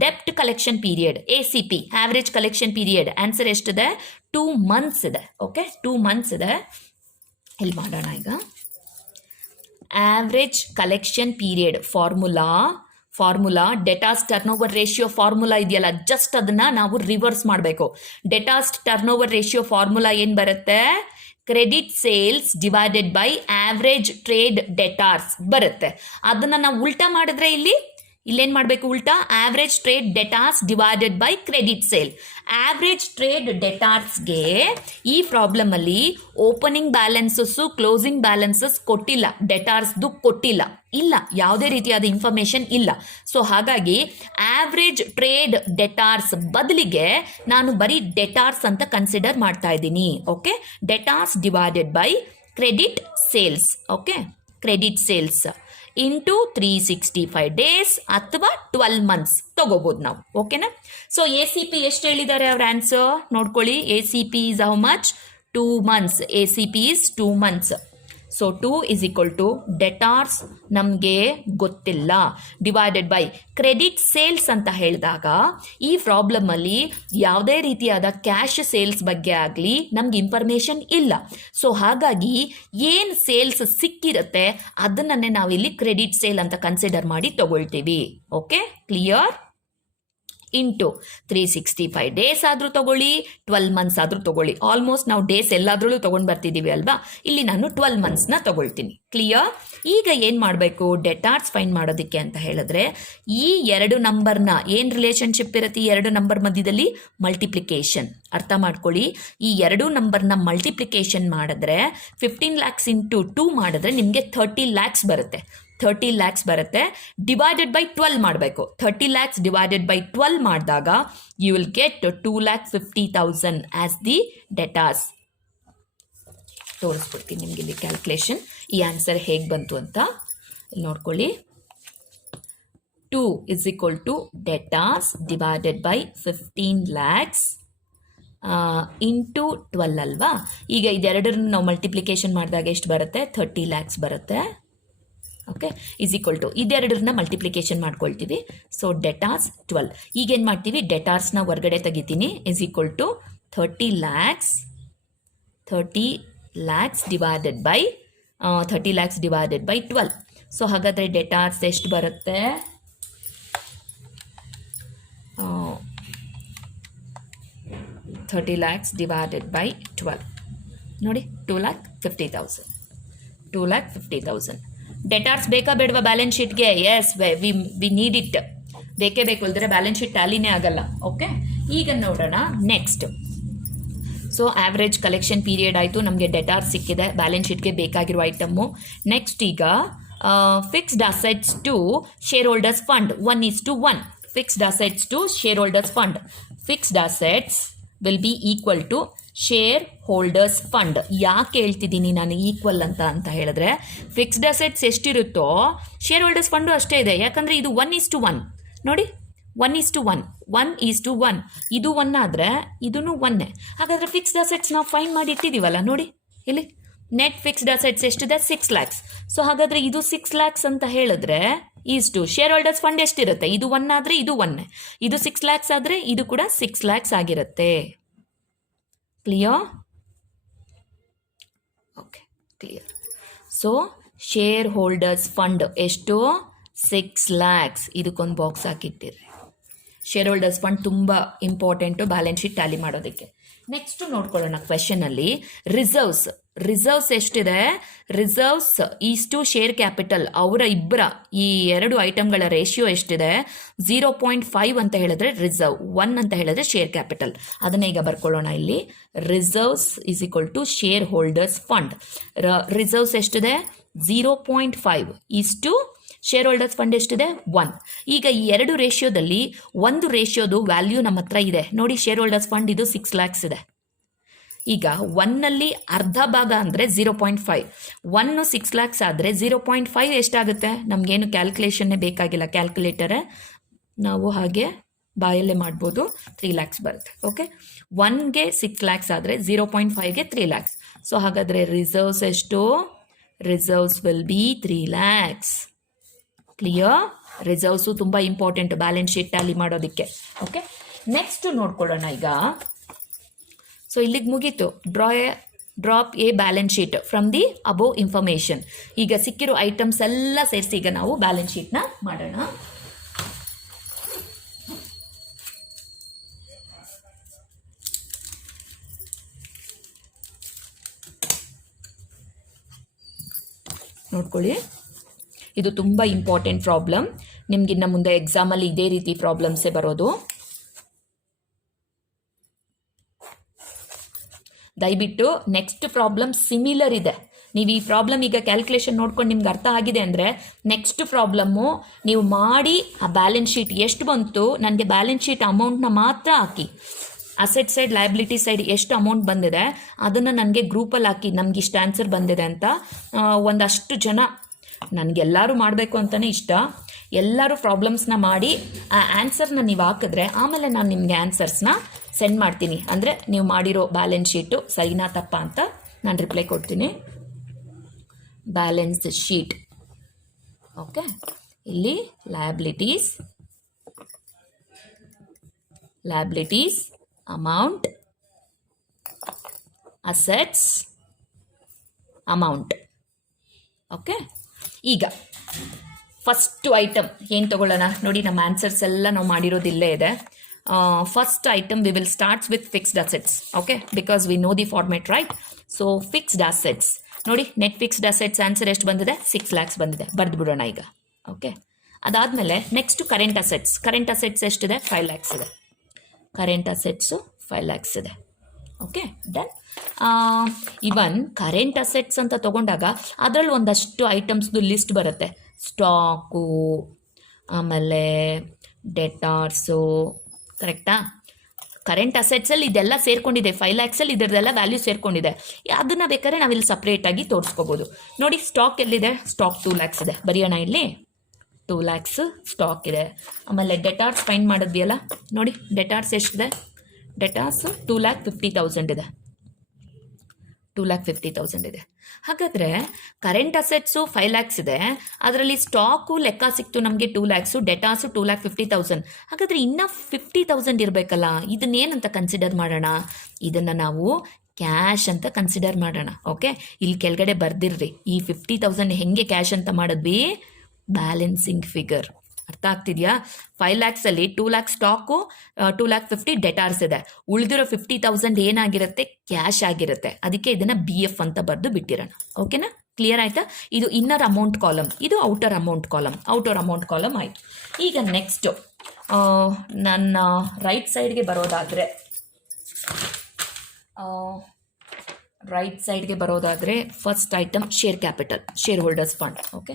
ಡೆಪ್ಟ್ collection period, ACP average collection period answer ಎಷ್ಟಿದೆ? 2 months ಇದೆ. ಓಕೆ, 2 months ಇದೆ. ಇಲ್ಲಿ ಮಾಡೋಣ ಈಗ. Average collection period formula debtors turnover ratio formula ಇದೆಯಲ್ಲ, ಜಸ್ಟ್ ಅದನ್ನ ನಾವು ರಿವರ್ಸ್ ಮಾಡಬೇಕು. Debtors turnover ratio formula ಏನು ಬರುತ್ತೆ? Credit sales divided by average trade debtors ಬರುತ್ತೆ. ಅದನ್ನ ನಾವು ಉಲ್ಟಾ ಮಾಡಿದ್ರೆ ಇಲ್ಲೇನು ಮಾಡಬೇಕು? ಉಲ್ಟಾ average trade debtors divided by credit sale. Average trade ಡೆಟಾರ್ಸ್ಗೆ ಈ ಪ್ರಾಬ್ಲಮಲ್ಲಿ ಓಪನಿಂಗ್ ಬ್ಯಾಲೆನ್ಸಸ್ಸು ಕ್ಲೋಸಿಂಗ್ ಬ್ಯಾಲೆನ್ಸಸ್ ಕೊಟ್ಟಿಲ್ಲ, ಡೆಟಾರ್ಸ್ದು ಕೊಟ್ಟಿಲ್ಲ, ಇಲ್ಲ, ಯಾವುದೇ ರೀತಿಯಾದ ಇನ್ಫಾರ್ಮೇಷನ್ ಇಲ್ಲ. ಸೊ ಹಾಗಾಗಿ ಆವ್ರೇಜ್ ಟ್ರೇಡ್ ಡೆಟಾರ್ಸ್ ಬದಲಿಗೆ ನಾನು ಬರೀ ಡೆಟಾರ್ಸ್ ಅಂತ ಕನ್ಸಿಡರ್ ಮಾಡ್ತಾ ಇದ್ದೀನಿ. Okay, debtors divided by credit sales. Okay, credit sales into 365 days ಅಥವಾ 12 months ತಗೋಬೋದು ನಾವು. ಓಕೆನಾ? ಸೊ ACP ಎಷ್ಟು ಹೇಳಿದ್ದಾರೆ ಅವ್ರ ಆನ್ಸರ್ ನೋಡ್ಕೊಳ್ಳಿ. ACP is how much? 2 months. ACP is 2 months. So 2 is equal to ಡೆಟಾರ್ಸ್ ನಮಗೆ ಗೊತ್ತಿಲ್ಲ ಡಿವೈಡೆಡ್ ಬೈ ಕ್ರೆಡಿಟ್ ಸೇಲ್ಸ್ ಅಂತ ಹೇಳಿದಾಗ ಈ ಪ್ರಾಬ್ಲಮಲ್ಲಿ ಯಾವುದೇ ರೀತಿಯಾದ ಕ್ಯಾಶ್ ಸೇಲ್ಸ್ ಬಗ್ಗೆ ಆಗಲಿ ನಮ್ಗೆ ಇನ್ಫಾರ್ಮೇಷನ್ ಇಲ್ಲ. ಸೊ ಹಾಗಾಗಿ ಏನು ಸೇಲ್ಸ್ ಸಿಕ್ಕಿರುತ್ತೆ ಅದನ್ನೇ ನಾವಿಲ್ಲಿ ಕ್ರೆಡಿಟ್ ಸೇಲ್ ಅಂತ ಕನ್ಸಿಡರ್ ಮಾಡಿ ತಗೊಳ್ತೀವಿ. Okay, clear? ಇಂಟು 365 days ಆದರೂ ತಗೊಳ್ಳಿ, 12 months ಆದರೂ ತಗೊಳ್ಳಿ. ಆಲ್ಮೋಸ್ಟ್ ನಾವು ಡೇಸ್ ಎಲ್ಲಾದ್ರಲ್ಲೂ ತೊಗೊಂಡು ಬರ್ತಿದ್ದೀವಿ ಅಲ್ವಾ? ಇಲ್ಲಿ ನಾನು 12 monthsನ ತಗೊಳ್ತೀನಿ. ಕ್ಲಿಯರ್? ಈಗ ಏನು ಮಾಡಬೇಕು? ಡೆಟಾರ್ಸ್ ಫೈಂಡ್ ಮಾಡೋದಕ್ಕೆ ಅಂತ ಹೇಳಿದ್ರೆ ಈ ಎರಡು ನಂಬರ್ನ ಏನು ರಿಲೇಷನ್ಶಿಪ್ ಇರುತ್ತೆ ಈ ಎರಡು ನಂಬರ್ ಮಧ್ಯದಲ್ಲಿ? ಮಲ್ಟಿಪ್ಲಿಕೇಶನ್. ಅರ್ಥ ಮಾಡ್ಕೊಳ್ಳಿ. ಈ ಎರಡು ನಂಬರ್ನ ಮಲ್ಟಿಪ್ಲಿಕೇಶನ್ ಮಾಡಿದ್ರೆ 15 lakhs ಇಂಟು 2 ಮಾಡಿದ್ರೆ ನಿಮಗೆ 30 lakhs ಬರುತ್ತೆ. 30 lakhs ಬರುತ್ತೆ. ಡಿವೈಡೆಡ್ ಬೈ 12 ಮಾಡಬೇಕು. 30 lakhs ಡಿವೈಡೆಡ್ ಬೈ 12 ಮಾಡಿದಾಗ you will get 2,50,000 as the debtors. ತೋರಿಸ್ಬಿಡ್ತೀನಿ ನಿಮ್ಗೆ ಇಲ್ಲಿ ಕ್ಯಾಲ್ಕುಲೇಷನ್, ಈ ಆನ್ಸರ್ ಹೇಗೆ ಬಂತು ಅಂತ ಇಲ್ಲಿ ನೋಡ್ಕೊಳ್ಳಿ. 2 is equal to debtors divided by 15 lakhs into 12 ಅಲ್ವಾ? ಈಗ ಇದೆರಡರನ್ನು ನಾವು ಮಲ್ಟಿಪ್ಲಿಕೇಶನ್ ಮಾಡಿದಾಗ ಎಷ್ಟು ಬರುತ್ತೆ? 30 lakhs ಬರುತ್ತೆ. ಓಕೆ, ಈಸ್ ಈಕ್ವಲ್ ಟು ಇದೆರಡರನ್ನ ಮಲ್ಟಿಪ್ಲಿಕೇಶನ್ ಮಾಡ್ಕೊಳ್ತೀವಿ. So debtors 12. ಈಗೇನು ಮಾಡ್ತೀವಿ? ಡೆಟಾರ್ಸ್ನ ಹೊರಗಡೆ ತೆಗಿತೀನಿ. Is equal to 30 lakhs divided by 12. So ಹಾಗಾದರೆ ಡೆಟಾರ್ಸ್ ಎಷ್ಟು ಬರುತ್ತೆ? 30 30 lakhs divided by 12 ನೋಡಿ 2,50,000 2,50,000. ಡೆಟಾರ್ಸ್ ಬೇಕಾ ಬೇಡವಾ ಬ್ಯಾಲೆನ್ಸ್ ಶೀಟ್ಗೆ? ಎಸ್, ವಿ ನೀಡ್ ಇಟ್, ಬೇಕೇ ಬೇಕು, ಇಲ್ದರೆ ಬ್ಯಾಲೆನ್ಸ್ ಶೀಟ್ ಟ್ಯಾಲಿನೇ ಆಗಲ್ಲ. ಓಕೆ, ಈಗ ನೋಡೋಣ next. So average collection period ಆಯಿತು, ನಮಗೆ ಡೆಟಾರ್ಸ್ ಸಿಕ್ಕಿದೆ, ಬ್ಯಾಲೆನ್ಸ್ ಶೀಟ್ಗೆ ಬೇಕಾಗಿರುವ ಐಟಮ್ಮು. ನೆಕ್ಸ್ಟ್ ಈಗ fixed assets to share holders fund 1:1. Fixed assets to share holders fund. Fixed assets will be equal to share holders fund. ಯಾಕೆ ಹೇಳ್ತಿದ್ದೀನಿ ನಾನು ಈಕ್ವಲ್ ಅಂತ ಹೇಳಿದ್ರೆ, ಫಿಕ್ಸ್ಡ್ ಅಸೆಟ್ಸ್ ಎಷ್ಟಿರುತ್ತೋ ಶೇರ್ ಹೋಲ್ಡರ್ಸ್ ಫಂಡು ಅಷ್ಟೇ ಇದೆ. ಯಾಕಂದರೆ ಇದು 1:1 ನೋಡಿ, 1:1, 1:1. ಇದು 1 ಆದರೆ ಇದೂ 1. ಹಾಗಾದರೆ ಫಿಕ್ಸ್ಡ್ ಅಸೆಟ್ಸ್ ನಾವು ಫೈನ್ ಮಾಡಿ ಇಟ್ಟಿದ್ದೀವಲ್ಲ ನೋಡಿ ಇಲ್ಲಿ. ನೆಟ್ ಫಿಕ್ಸ್ಡ್ ಅಸೆಟ್ಸ್ ಎಷ್ಟಿದೆ? 6 lakhs. ಸೊ ಹಾಗಾದರೆ ಇದು 6 lakhs ಅಂತ ಹೇಳಿದ್ರೆ ಈಸ್ಟು ಶೇರ್ ಹೋಲ್ಡರ್ಸ್ ಫಂಡ್ ಎಷ್ಟಿರುತ್ತೆ? ಇದು 1 ಆದರೆ ಇದು 1, ಇದು 6 lakhs ಆದರೆ ಇದು ಕೂಡ 6 lakhs ಆಗಿರುತ್ತೆ. Clear? Okay, clear. So share holders fund ಎಷ್ಟು? 6 lakhs. ಇದಕ್ಕೊಂದು ಬಾಕ್ಸ್ ಹಾಕಿಟ್ಟಿರ್ರಿ. ಶೇರ್ ಹೋಲ್ಡರ್ಸ್ ಫಂಡ್ ತುಂಬ ಇಂಪಾರ್ಟೆಂಟು ಬ್ಯಾಲೆನ್ಸ್ ಶೀಟ್ ಟ್ಯಾಲಿ ಮಾಡೋದಕ್ಕೆ. ನೆಕ್ಸ್ಟ್ ನೋಡ್ಕೊಳ್ಳೋಣ ಕ್ವೆಶನಲ್ಲಿ. ರಿಸರ್ವ್ಸ್ ಎಷ್ಟಿದೆ? ರಿಸರ್ವ್ಸ್ ಈಸ್ಟು ಶೇರ್ ಕ್ಯಾಪಿಟಲ್, ಅವರ ಇಬ್ಬರ ಈ 2 ಐಟಮ್ಗಳ ರೇಷಿಯೋ ಎಷ್ಟಿದೆ? 0.5 ಅಂತ ಹೇಳಿದ್ರೆ ರಿಸರ್ವ್, 1 ಅಂತ ಹೇಳಿದ್ರೆ ಶೇರ್ ಕ್ಯಾಪಿಟಲ್. ಅದನ್ನ ಈಗ ಬರ್ಕೊಳ್ಳೋಣ ಇಲ್ಲಿ. Reserves is equal to share holders fund. Reserves ಎಷ್ಟಿದೆ? 0.5 ಈಸ್ಟು ಶೇರ್ ಹೋಲ್ಡರ್ಸ್ ಫಂಡ್ ಎಷ್ಟಿದೆ? 1. ಈಗ ಈ 2 ರೇಷಿಯೋದಲ್ಲಿ ಒಂದು ರೇಷಿಯೋದು ವ್ಯಾಲ್ಯೂ ನಮ್ಮ ಹತ್ರ ಇದೆ ನೋಡಿ. ಶೇರ್ ಹೋಲ್ಡರ್ಸ್ ಫಂಡ್ ಇದು 6 lakhs ಇದೆ. ಈಗ 1ನಲ್ಲಿ ಅರ್ಧ ಭಾಗ ಅಂದರೆ 0.5. 1 6 lakhs ಆದರೆ 0.5 ಎಷ್ಟಾಗುತ್ತೆ? ನಮಗೇನು ಕ್ಯಾಲ್ಕುಲೇಷನ್ನೇ ಬೇಕಾಗಿಲ್ಲ, ಕ್ಯಾಲ್ಕುಲೇಟರೇ ನಾವು ಹಾಗೆ ಬಾಯಲ್ಲೇ ಮಾಡ್ಬೋದು. 3 lakhs ಬರುತ್ತೆ. ಓಕೆ, 1ಗೆ 6 lakhs ಆದರೆ 0.5ಗೆ 3 lakhs. ಸೊ ಹಾಗಾದರೆ ರಿಸರ್ವ್ಸ್ ಎಷ್ಟು? Reserves will be 3 lakhs. Clear? Reserves ತುಂಬ ಇಂಪಾರ್ಟೆಂಟ್ ಬ್ಯಾಲೆನ್ಸ್ ಶೀಟ್ ಟ್ಯಾಲಿ ಮಾಡೋದಕ್ಕೆ. ಓಕೆ, ನೆಕ್ಸ್ಟ್ ನೋಡ್ಕೊಳ್ಳೋಣ ಈಗ. ಸೊ ಇಲ್ಲಿಗೆ ಮುಗೀತು. Drop A balance sheet from the above information. ಈಗ ಸಿಕ್ಕಿರೋ ಐಟಮ್ಸ್ ಎಲ್ಲ ಸೇರಿಸಿ ಈಗ ನಾವು ಬ್ಯಾಲೆನ್ಸ್ ಶೀಟ್ನ ಮಾಡೋಣ. ನೋಡ್ಕೊಳ್ಳಿ, ಇದು ತುಂಬ ಇಂಪಾರ್ಟೆಂಟ್ ಪ್ರಾಬ್ಲಮ್. ನಿಮ್ಗಿನ್ನ ಮುಂದೆ ಎಕ್ಸಾಮಲ್ಲಿ ಇದೇ ರೀತಿ ಪ್ರಾಬ್ಲಮ್ಸೇ ಬರೋದು. ದಯವಿಟ್ಟು ನೆಕ್ಸ್ಟ್ ಪ್ರಾಬ್ಲಮ್ ಸಿಮಿಲರ್ ಇದೆ. ನೀವು ಈ ಪ್ರಾಬ್ಲಮ್ ಈಗ ಕ್ಯಾಲ್ಕುಲೇಷನ್ ನೋಡ್ಕೊಂಡು ನಿಮ್ಗೆ ಅರ್ಥ ಆಗಿದೆ ಅಂದರೆ ನೆಕ್ಸ್ಟ್ ಪ್ರಾಬ್ಲಮ್ಮು ನೀವು ಮಾಡಿ ಆ ಬ್ಯಾಲೆನ್ಸ್ ಶೀಟ್ ಎಷ್ಟು ಬಂತು, ನನಗೆ ಬ್ಯಾಲೆನ್ಸ್ ಶೀಟ್ ಅಮೌಂಟ್ನ ಮಾತ್ರ ಹಾಕಿ, ಅಸೆಟ್ ಸೈಡ್ ಲಯಬಿಲಿಟಿ ಸೈಡ್ ಎಷ್ಟು ಅಮೌಂಟ್ ಬಂದಿದೆ ಅದನ್ನು ನನಗೆ ಗ್ರೂಪಲ್ಲಿ ಹಾಕಿ, ನಮ್ಗೆ ಇಷ್ಟು ಆನ್ಸರ್ ಬಂದಿದೆ ಅಂತ. ಒಂದಷ್ಟು ಜನ, ನನಗೆಲ್ಲರೂ ಮಾಡಬೇಕು ಅಂತಲೇ ಇಷ್ಟ, ಎಲ್ಲರೂ ಪ್ರಾಬ್ಲಮ್ಸ್ನ ಮಾಡಿ ಆ ಆನ್ಸರ್ನ ನೀವು ಹಾಕಿದ್ರೆ ಆಮೇಲೆ ನಾನು ನಿಮಗೆ ಆನ್ಸರ್ಸ್ನ ಸೆಂಡ್ ಮಾಡ್ತೀನಿ. ಅಂದರೆ ನೀವು ಮಾಡಿರೋ ಬ್ಯಾಲೆನ್ಸ್ ಶೀಟು ಸರಿನಾ ತಪ್ಪಾ ಅಂತ ನಾನು ರಿಪ್ಲೈ ಕೊಡ್ತೀನಿ. Balance sheet. ಓಕೆ, ಇಲ್ಲಿ liabilities, amount, assets, amount. Okay, ಈಗ ಫಸ್ಟ್ ಐಟಮ್ ಏನು ತಗೊಳ್ಳೋಣ ನೋಡಿ. ನಮ್ಮ ಆನ್ಸರ್ಸ್ ಎಲ್ಲ ನಾವು ಮಾಡಿರೋದಿಲ್ಲೇ ಇದೆ. First item we will starts with fixed assets. Okay, because we know the format, right? So fixed assets ನೋಡಿ, ನೆಟ್ ಫಿಕ್ಸ್ಡ್ ಅಸೆಟ್ಸ್ ಆನ್ಸರ್ ಎಷ್ಟು ಬಂದಿದೆ? 6 lakhs ಬಂದಿದೆ. ಬರೆದು ಬಿಡೋಣ ಈಗ. ಓಕೆ, ಅದಾದಮೇಲೆ ನೆಕ್ಸ್ಟ್ ಕರೆಂಟ್ ಅಸೆಟ್ಸ್ ಎಷ್ಟಿದೆ? 5 lakhs ಇದೆ. ಕರೆಂಟ್ ಅಸೆಟ್ಸು 5 lakhs ಇದೆ. Okay, done. Even current assets ಅಂತ ತೊಗೊಂಡಾಗ ಅದರಲ್ಲಿ ಒಂದಷ್ಟು ಐಟಮ್ಸ್ದು ಲಿಸ್ಟ್ ಬರುತ್ತೆ. ಸ್ಟಾಕು, ಆಮೇಲೆ ಡೆಟಾರ್ಸು, ಕರೆಕ್ಟಾ? ಕರೆಂಟ್ ಅಸೆಟ್ಸಲ್ಲಿ ಇದೆಲ್ಲ ಸೇರ್ಕೊಂಡಿದೆ. 5 lakhsಲ್ಲಿ ಇದರದೆಲ್ಲ ವ್ಯಾಲ್ಯೂ ಸೇರ್ಕೊಂಡಿದೆ. ಅದನ್ನು ಬೇಕಾದ್ರೆ ನಾವಿಲ್ಲಿ ಸಪ್ರೇಟಾಗಿ ತೋರಿಸ್ಕೋಬೋದು. ನೋಡಿ, ಸ್ಟಾಕ್ ಎಲ್ಲಿದೆ? ಸ್ಟಾಕ್ 2 lakhs ಇದೆ. ಬರೆಯೋಣ ಇಲ್ಲಿ. 2 lakhs ಸ್ಟಾಕ್ ಇದೆ. ಆಮೇಲೆ ಡೆಟಾರ್ಸ್ ಫೈಂಡ್ ಮಾಡಿದ್ವಿಯಲ್ಲ ನೋಡಿ, ಡೆಟಾರ್ಸ್ ಎಷ್ಟಿದೆ? ಡೆಟಾರ್ಸ್ 2,50,000 ಇದೆ. 2,50,000 ಇದೆ. ಹಾಗಾದರೆ ಕರೆಂಟ್ ಅಸೆಟ್ಸು 5 lakhs ಇದೆ, ಅದರಲ್ಲಿ ಸ್ಟಾಕು ಲೆಕ್ಕ ಸಿಕ್ತು ನಮಗೆ 2 lakhs, ಡೆಟಾಸು 2,50,000. ಹಾಗಾದರೆ ಇನ್ನೂ 50,000 ಇರಬೇಕಲ್ಲ, ಇದನ್ನೇನಂತ ಕನ್ಸಿಡರ್ ಮಾಡೋಣ? ಇದನ್ನು ನಾವು ಕ್ಯಾಶ್ ಅಂತ ಕನ್ಸಿಡರ್ ಮಾಡೋಣ. ಓಕೆ, ಇಲ್ಲಿ ಕೆಳಗಡೆ ಬರ್ದಿರ್ರಿ. ಈ 50,000 ಹೆಂಗೆ ಕ್ಯಾಶ್ ಅಂತ ಮಾಡಿದ್ವಿ? ಬ್ಯಾಲೆನ್ಸಿಂಗ್ ಫಿಗರ್ ಅರ್ಥ ಆಗ್ತಿದೆಯಾ? 5 ಲ್ಯಾಕ್ಸಲ್ಲಿ 2 ಲ್ಯಾಕ್ ಸ್ಟಾಕು, 2,50,000 ಡೆಟಾರ್ಸ್ ಇದೆ. ಉಳಿದಿರೋ 50,000 ಏನಾಗಿರುತ್ತೆ? ಕ್ಯಾಶ್ ಆಗಿರುತ್ತೆ. ಅದಕ್ಕೆ ಇದನ್ನು BF ಅಂತ ಬರೆದು ಬಿಟ್ಟಿರೋಣ. ಓಕೆನಾ? ಕ್ಲಿಯರ್ ಆಯ್ತಾ? ಇದು ಇನ್ನರ್ ಅಮೌಂಟ್ ಕಾಲಮ್, ಇದು outer amount column. Outer amount column ಆಯಿತು. ಈಗ ನೆಕ್ಸ್ಟು ನನ್ನ ರೈಟ್ ಸೈಡ್ಗೆ ಬರೋದಾದರೆ first item share capital, share holders fund. Okay,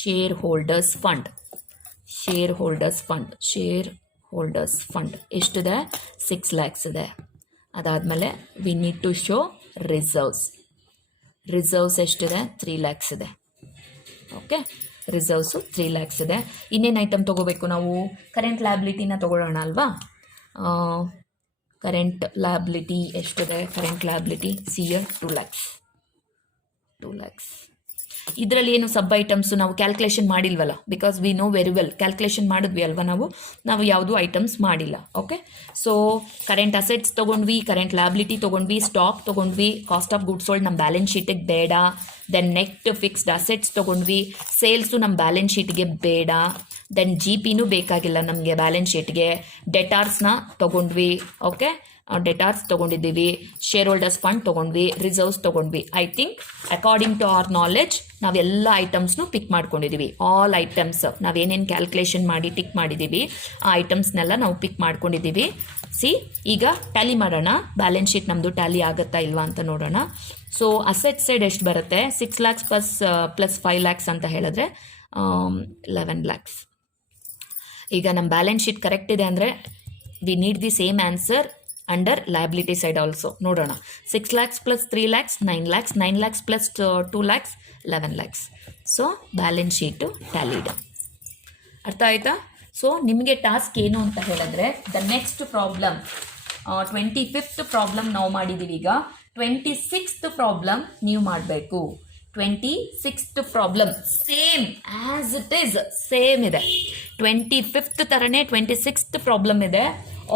share holders fund ಎಷ್ಟಿದೆ? 6 lakhs ಇದೆ. ಅದಾದಮೇಲೆ we need to show reserves ಎಷ್ಟಿದೆ? 3 lakhs ಇದೆ. ಓಕೆ, ರಿಸರ್ವ್ಸು 3 lakhs ಇದೆ. ಇನ್ನೇನು ಐಟಮ್ ತೊಗೋಬೇಕು ನಾವು? ಕರೆಂಟ್ ಲಯಬಿಲಿಟಿನ ತೊಗೊಳ್ಳೋಣ ಅಲ್ವಾ? ಕರೆಂಟ್ ಲಯಬಿಲಿಟಿ ಎಷ್ಟಿದೆ? ಕರೆಂಟ್ ಲಯಬಿಲಿಟಿ ಸಿಯರ್ 2 lakhs. ಇದರಲ್ಲಿ ಏನು ಸಬ್ ಐಟಮ್ಸು ನಾವು ಕ್ಯಾಲ್ಕುಲೇಷನ್ ಮಾಡಿಲ್ವಲ್ಲ, because we know very well. Calculation ಮಾಡಿದ್ವಿ ಅಲ್ವಾ ನಾವು ಯಾವುದು ಐಟಮ್ಸ್ ಮಾಡಿಲ್ಲ. ಓಕೆ, ಸೊ ಕರೆಂಟ್ ಅಸೆಟ್ಸ್ ತೊಗೊಂಡ್ವಿ, ಕರೆಂಟ್ ಲಯಬಿಲಿಟಿ ತೊಗೊಂಡ್ವಿ, ಸ್ಟಾಕ್ ತೊಗೊಂಡ್ವಿ, ಕಾಸ್ಟ್ ಆಫ್ ಗುಡ್ಸ್ ಸೋಲ್ಡ್ ನಮ್ಮ ಬ್ಯಾಲೆನ್ಸ್ ಶೀಟಿಗೆ ಬೇಡ. ದೆನ್ ನೆಟ್ ಫಿಕ್ಸ್ಡ್ ಅಸೆಟ್ಸ್ ತೊಗೊಂಡ್ವಿ, ಸೇಲ್ಸು ನಮ್ಮ ಬ್ಯಾಲೆನ್ಸ್ ಶೀಟ್ಗೆ ಬೇಡ. ದೆನ್ GPನೂ ಬೇಕಾಗಿಲ್ಲ ನಮಗೆ ಬ್ಯಾಲೆನ್ಸ್ ಶೀಟ್ಗೆ. ಡೆಟಾರ್ಸ್ನ ತೊಗೊಂಡ್ವಿ. ಓಕೆ, ಡೆಟಾರ್ಸ್ ತೊಗೊಂಡಿದ್ದೀವಿ, ಶೇರ್ ಹೋಲ್ಡರ್ಸ್ ಫಂಡ್ ತೊಗೊಂಡ್ವಿ, ರಿಸರ್ವ್ಸ್ ತೊಗೊಂಡ್ವಿ. I think according to our knowledge ನಾವೆಲ್ಲ ಐಟಮ್ಸ್ನು ಪಿಕ್ ಮಾಡ್ಕೊಂಡಿದ್ದೀವಿ. ಆಲ್ ಐಟಮ್ಸ್ ನಾವೇನೇನು ಕ್ಯಾಲ್ಕುಲೇಷನ್ ಮಾಡಿ ಟಿಕ್ ಮಾಡಿದ್ದೀವಿ ಆ ಐಟಮ್ಸ್ನೆಲ್ಲ ನಾವು ಪಿಕ್ ಮಾಡ್ಕೊಂಡಿದ್ದೀವಿ. ಈಗ ಟ್ಯಾಲಿ ಮಾಡೋಣ. ಬ್ಯಾಲೆನ್ಸ್ ಶೀಟ್ ನಮ್ಮದು ಟ್ಯಾಲಿ ಆಗುತ್ತಾ ಇಲ್ವಾ ಅಂತ ನೋಡೋಣ. ಸೊ ಅಸೆಟ್ ಸೈಡ್ ಎಷ್ಟು ಬರುತ್ತೆ? 6 lakhs ಪ್ಲಸ್ 5 lakhs ಅಂತ ಹೇಳಿದ್ರೆ 11 lakhs. ಈಗ ನಮ್ಮ ಬ್ಯಾಲೆನ್ಸ್ ಶೀಟ್ ಕರೆಕ್ಟ್ ಇದೆ ಅಂದರೆ we need the same answer under liability side also. ನೋಡೋಣ. 6 lakhs plus 3 lakhs 9 lakhs, 9 lakhs plus 2 lakhs 11 lakhs. So balance sheet tallied. ಅರ್ಥ ಆಯ್ತಾ? ಸೊ ನಿಮಗೆ ಟಾಸ್ಕ್ ಏನು ಅಂತ ಹೇಳಿದ್ರೆ the next problem 25th problem ನಾವು ಮಾಡಿದ್ದೀವಿ. ಈಗ 26th ಪ್ರಾಬ್ಲಮ್ ನೀವು ಮಾಡಬೇಕು. 26th problem same as it is same ಇದೆ. 25th ಥರನೇ 26th ಪ್ರಾಬ್ಲಮ್ ಇದೆ.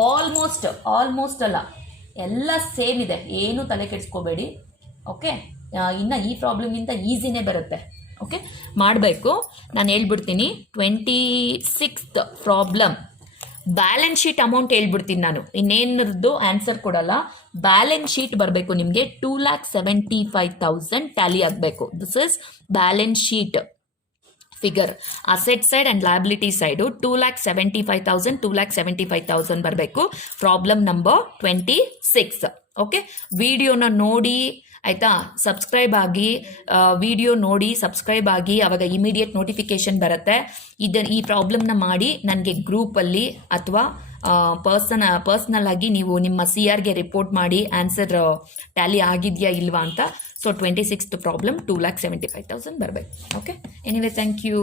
ಆಲ್ಮೋಸ್ಟ್ ಅಲ್ಲ, ಎಲ್ಲ ಸೇಮ್ ಇದೆ. ಏನು ತಲೆ ಕೆಡಿಸ್ಕೋಬೇಡಿ. ಓಕೆ, ಇನ್ನು ಈ ಪ್ರಾಬ್ಲಮ್ಗಿಂತ ಈಸಿನೇ ಬರುತ್ತೆ. ಓಕೆ, ಮಾಡಬೇಕು. ನಾನು ಹೇಳ್ಬಿಡ್ತೀನಿ 26th problem balance sheet amount ಹೇಳ್ಬಿಡ್ತೀನಿ ನಾನು. ಇನ್ನೇನದ್ದು ಆನ್ಸರ್ ಕೊಡಲ್ಲ. ಬ್ಯಾಲೆನ್ಸ್ ಶೀಟ್ ಬರಬೇಕು ನಿಮಗೆ. 2,75,000 ಟ್ಯಾಲಿ ಆಗಬೇಕು. This is balance sheet figure. Asset side and liability side 2,75,000 2,75,000 ಬರಬೇಕು. Problem number 26. ಓಕೆ, ವಿಡಿಯೋನ ನೋಡಿ ಆಯಿತಾ? ಸಬ್ಸ್ಕ್ರೈಬ್ ಆಗಿ, ವಿಡಿಯೋ ನೋಡಿ ಸಬ್ಸ್ಕ್ರೈಬ್ ಆಗಿ, ಆವಾಗ ಇಮಿಡಿಯೇಟ್ ನೋಟಿಫಿಕೇಷನ್ ಬರುತ್ತೆ. ಈ ಪ್ರಾಬ್ಲಮ್ನ ಮಾಡಿ ನನಗೆ ಗ್ರೂಪಲ್ಲಿ ಅಥವಾ ಪರ್ಸ್ನಲ್ ಆಗಿ ನೀವು ನಿಮ್ಮ CRಗೆ ರಿಪೋರ್ಟ್ ಮಾಡಿ ಆನ್ಸರ್ ಟ್ಯಾಲಿ ಆಗಿದೆಯಾ ಇಲ್ವಾ ಅಂತ. ಸೊ 26th ಪ್ರಾಬ್ಲಮ್ 2,75,000 ಬರಬೇಕು. Okay, anyway thank you.